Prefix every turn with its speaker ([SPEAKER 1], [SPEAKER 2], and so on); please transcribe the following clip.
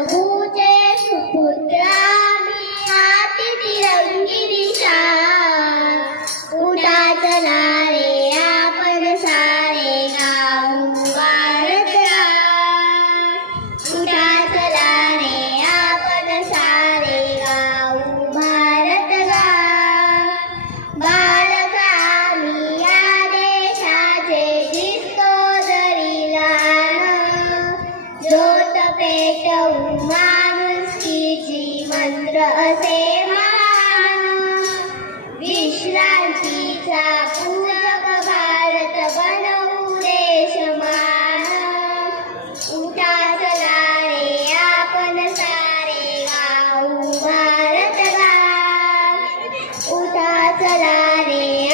[SPEAKER 1] huye su जाऊ असे विश्रांतीचा भारत बनवू उठा चला रे आपण सारे भारत उठा चला रे